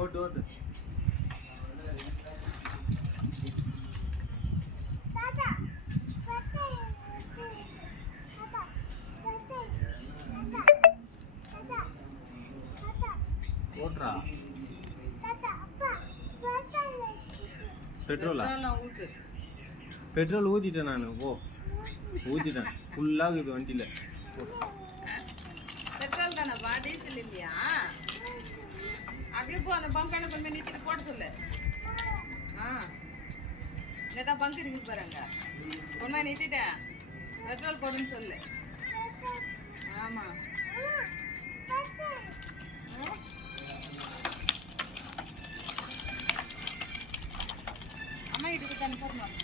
போட்டு ஓட்டு. ஓட்டுறா. பெட்ரோலா? பெட்ரோல் ஊத்திட்டேன் நான். ஓ ஊத்திட்டேன் ஃபுல்லாக இது வண்டியில். பெட்ரோல் தானேப்பா, டீசல் இல்லையா? அப்படியே போ, அந்த பங்க் என்ன கொஞ்சம் நிறுத்திட்டு போட சொல்லு. இங்கே பங்க் இருக்குது பாருங்க, ஒன்றா நிறுத்திட்டேன், பெட்ரோல் போடுன்னு சொல்லு. ஆமாம் அம்மா இதுக்கு தண்ணி போடணும்.